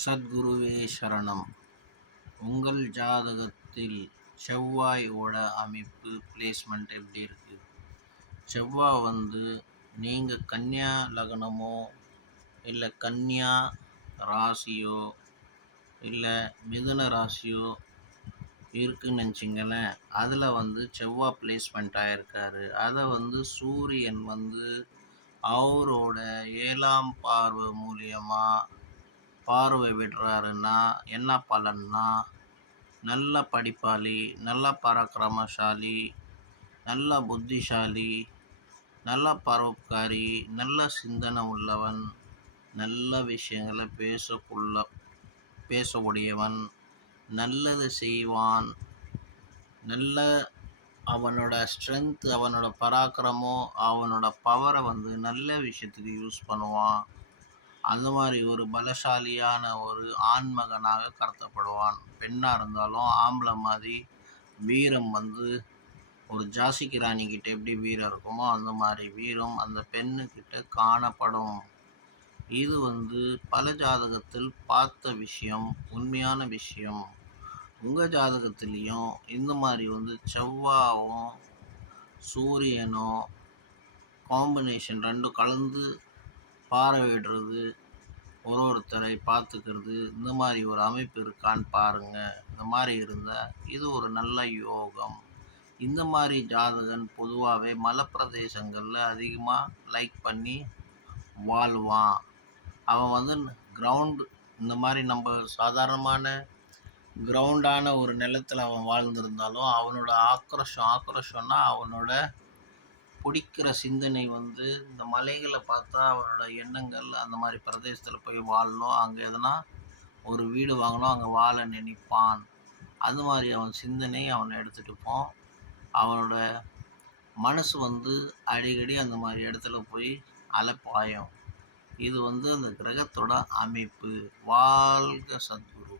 சத்குருவே சரணம். உங்கள் ஜாதகத்தில் செவ்வாயோட அமைப்பு பிளேஸ்மெண்ட் எப்படி இருக்குது? செவ்வாய் நீங்கள் கன்னியா லக்னமோ இல்லை கன்னியா ராசியோ இல்லை மிதுன ராசியோ இருக்குன்னு நினச்சிங்களேன். அதில் செவ்வாய் பிளேஸ்மெண்ட் ஆகிருக்காரு. அதை சூரியன் அவரோட 7ஆம் பார்வை மூலியமாக பார்வை விடுறாருன்னா என்ன பலன்னா, நல்ல படிப்பாளி, நல்ல பராக்கிரமசாலி, நல்ல புத்திசாலி, நல்ல பரோபகாரி, நல்ல சிந்தனை உள்ளவன், நல்ல விஷயங்களை பேசக்கூடியவன், நல்லது செய்வான், நல்ல அவனோட ஸ்ட்ரென்த், அவனோட பராக்கிரமம், அவனோட பவரை நல்ல விஷயத்துக்கு யூஸ் பண்ணுவான். அந்த மாதிரி ஒரு பலசாலியான ஒரு ஆண்மகனாக கருதப்படுவான். பெண்ணாக இருந்தாலும் ஆம்பளை மாதிரி வீரம் ஒரு ஜாசிக்கு ராணி கிட்ட எப்படி வீரம் இருக்குமோ அந்த மாதிரி வீரம் அந்த பெண்ணுக்கிட்ட காணப்படும். இது பல ஜாதகத்தில் பார்த்த விஷயம், உண்மையான விஷயம். உங்கள் ஜாதகத்திலையும் இந்த மாதிரி செவ்வாயும் சூரியனும் காம்பினேஷன் ரெண்டும் கலந்து பார்வையிடுறது, ஒருத்தரை பார்த்துக்கிறது, இந்த மாதிரி ஒரு அமைப்பு இருக்கான்னு பாருங்கள். இந்த மாதிரி இருந்தால் இது ஒரு நல்ல யோகம். இந்த மாதிரி ஜாதகன் பொதுவாகவே மலைப்பிரதேசங்களில் அதிகமாக லைக் பண்ணி வாழ்வான். அவன் கிரவுண்டு, இந்த மாதிரி நம்ம சாதாரணமான கிரவுண்டான ஒரு நிலத்தில் அவன் வாழ்ந்திருந்தாலும் அவனோட ஆக்ரோஷம்னா அவனோட பிடிக்கிற சிந்தனை இந்த மலைகளை பார்த்தா அவனோட எண்ணங்கள் அந்த மாதிரி பிரதேசத்தில் போய் வாழணும், அங்கே எதனா ஒரு வீடு வாங்கணும், அங்கே வாழ நினைப்பான். அது மாதிரி அவன் சிந்தனை அவனை எடுத்துகிட்டு போம். அவனோட மனசு அடிக்கடி அந்த மாதிரி இடத்துல போய் அலைப்பாயும். இது அந்த கிரகத்தோட அமைப்பு. வாழ்க சத்குரு.